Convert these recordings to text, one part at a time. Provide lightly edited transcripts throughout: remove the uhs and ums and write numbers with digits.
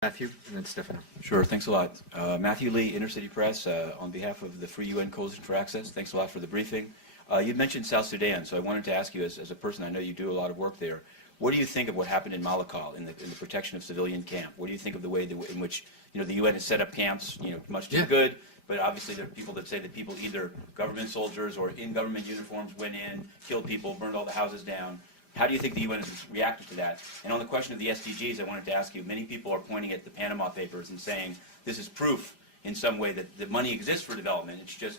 Matthew, and then Stefano. Sure, thanks a lot. Matthew Lee, Inner City Press, on behalf of the Free UN Coalition for Access, thanks a lot for the briefing. You mentioned South Sudan, so I wanted to ask you, as a person, I know you do a lot of work there, what do you think of what happened in Malakal in the protection of civilian camp? What do you think of the way in which the UN has set up camps, much too good, but obviously there are people that say that people, either government soldiers or in government uniforms, went in, killed people, burned all the houses down. How do you think the UN has reacted to that? And on the question of the SDGs, I wanted to ask you, many people are pointing at the Panama Papers and saying this is proof in some way that the money exists for development. It's just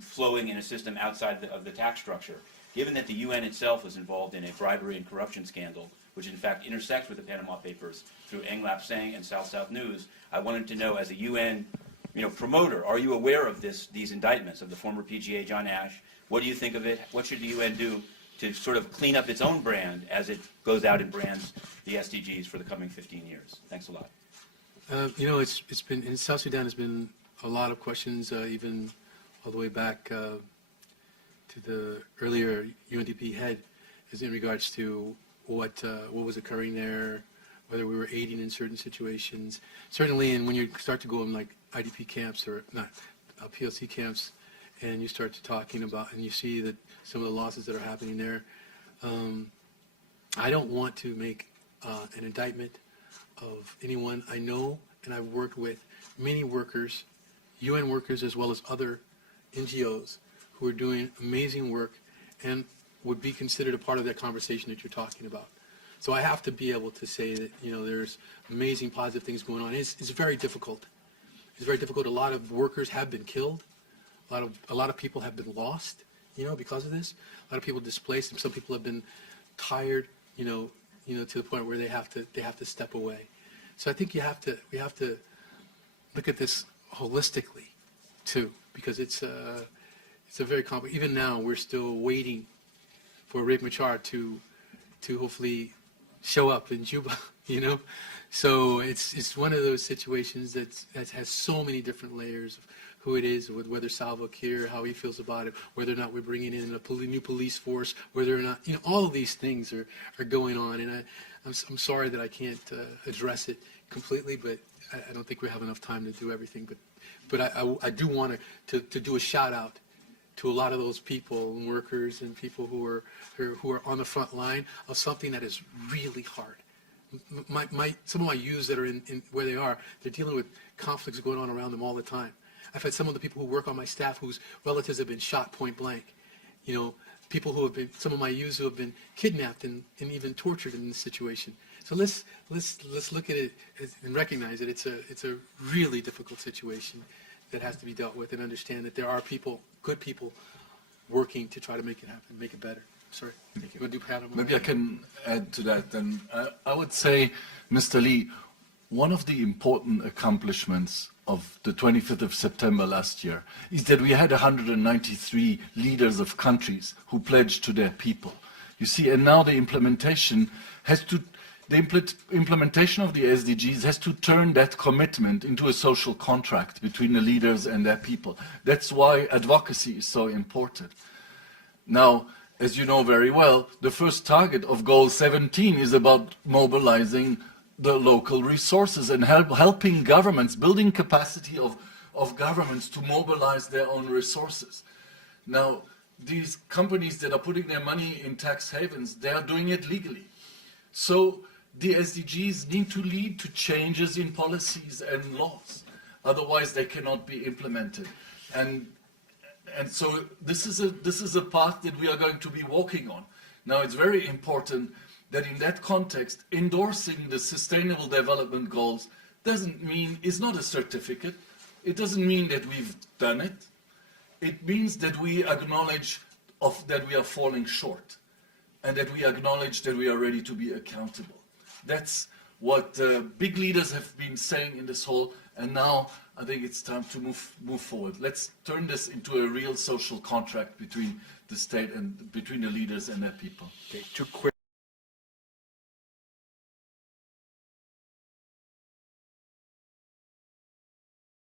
flowing in a system outside of the tax structure. Given that the UN itself was involved in a bribery and corruption scandal, which in fact intersects with the Panama Papers through Ng Lap Seng and South News, I wanted to know, as a UN promoter, are you aware of these indictments of the former PGA John Ash? What do you think of it? What should the UN do to sort of clean up its own brand as it goes out and brands the SDGs for the coming 15 years? Thanks a lot. It's been in South Sudan. Has been a lot of questions, even all the way back to the earlier UNDP head, is in regards to what was occurring there, whether we were aiding in certain situations. Certainly, and when you start to go in like IDP camps or not PLC camps, and you start to talking about, and you see that some of the losses that are happening there, I don't want to make an indictment of anyone. I know, and I've worked with many workers, UN workers as well as other NGOs, who are doing amazing work and would be considered a part of that conversation that you're talking about. So I have to be able to say that there's amazing positive things going on. It's very difficult. It's very difficult. A lot of workers have been killed. A lot of people have been lost, because of this. A lot of people displaced, and some people have been tired, to the point where they have to step away. So I think we have to look at this holistically too, because it's a very complex. Even now, we're still waiting for Riek Machar to hopefully show up in Juba, So it's one of those situations that has so many different layers of who it is, with whether Salva Kiir, how he feels about it, whether or not we're bringing in a new police force, whether or not, all of these things are going on. And I'm sorry that I can't address it completely, but I don't think we have enough time to do everything. But I do want to do a shout out to a lot of those people and workers and people who are on the front line of something that is really hard. Some of my youths that are in where they are, they're dealing with conflicts going on around them all the time. I've had some of the people who work on my staff whose relatives have been shot point blank. People who have been, some of my youths who have been kidnapped and even tortured in this situation. So let's look at it and recognize that it's a really difficult situation that has to be dealt with, and understand that there are people, good people, working to try to make it happen, make it better. Sorry. Thank you. Do Panama? Maybe I can add to that. And I would say, Mr. Lee, one of the important accomplishments of the 25th of September last year is that we had 193 leaders of countries who pledged to their people. You see, and now the implementation implementation of the SDGs has to turn that commitment into a social contract between the leaders and their people. That's why advocacy is so important. Now, as you know very well, the first target of Goal 17 is about mobilizing the local resources and helping governments, building capacity of governments to mobilize their own resources. Now, these companies that are putting their money in tax havens, they are doing it legally. So the SDGs need to lead to changes in policies and laws. Otherwise, they cannot be implemented. And so this is a path that we are going to be walking on. Now, it's very important that in that context, endorsing the Sustainable Development Goals is not a certificate. It doesn't mean that we've done it. It means that we acknowledge that we are falling short, and that we acknowledge that we are ready to be accountable. That's what big leaders have been saying in this hall, and now I think it's time to move forward. Let's turn this into a real social contract between the state and between the leaders and their people. Okay, 2 quick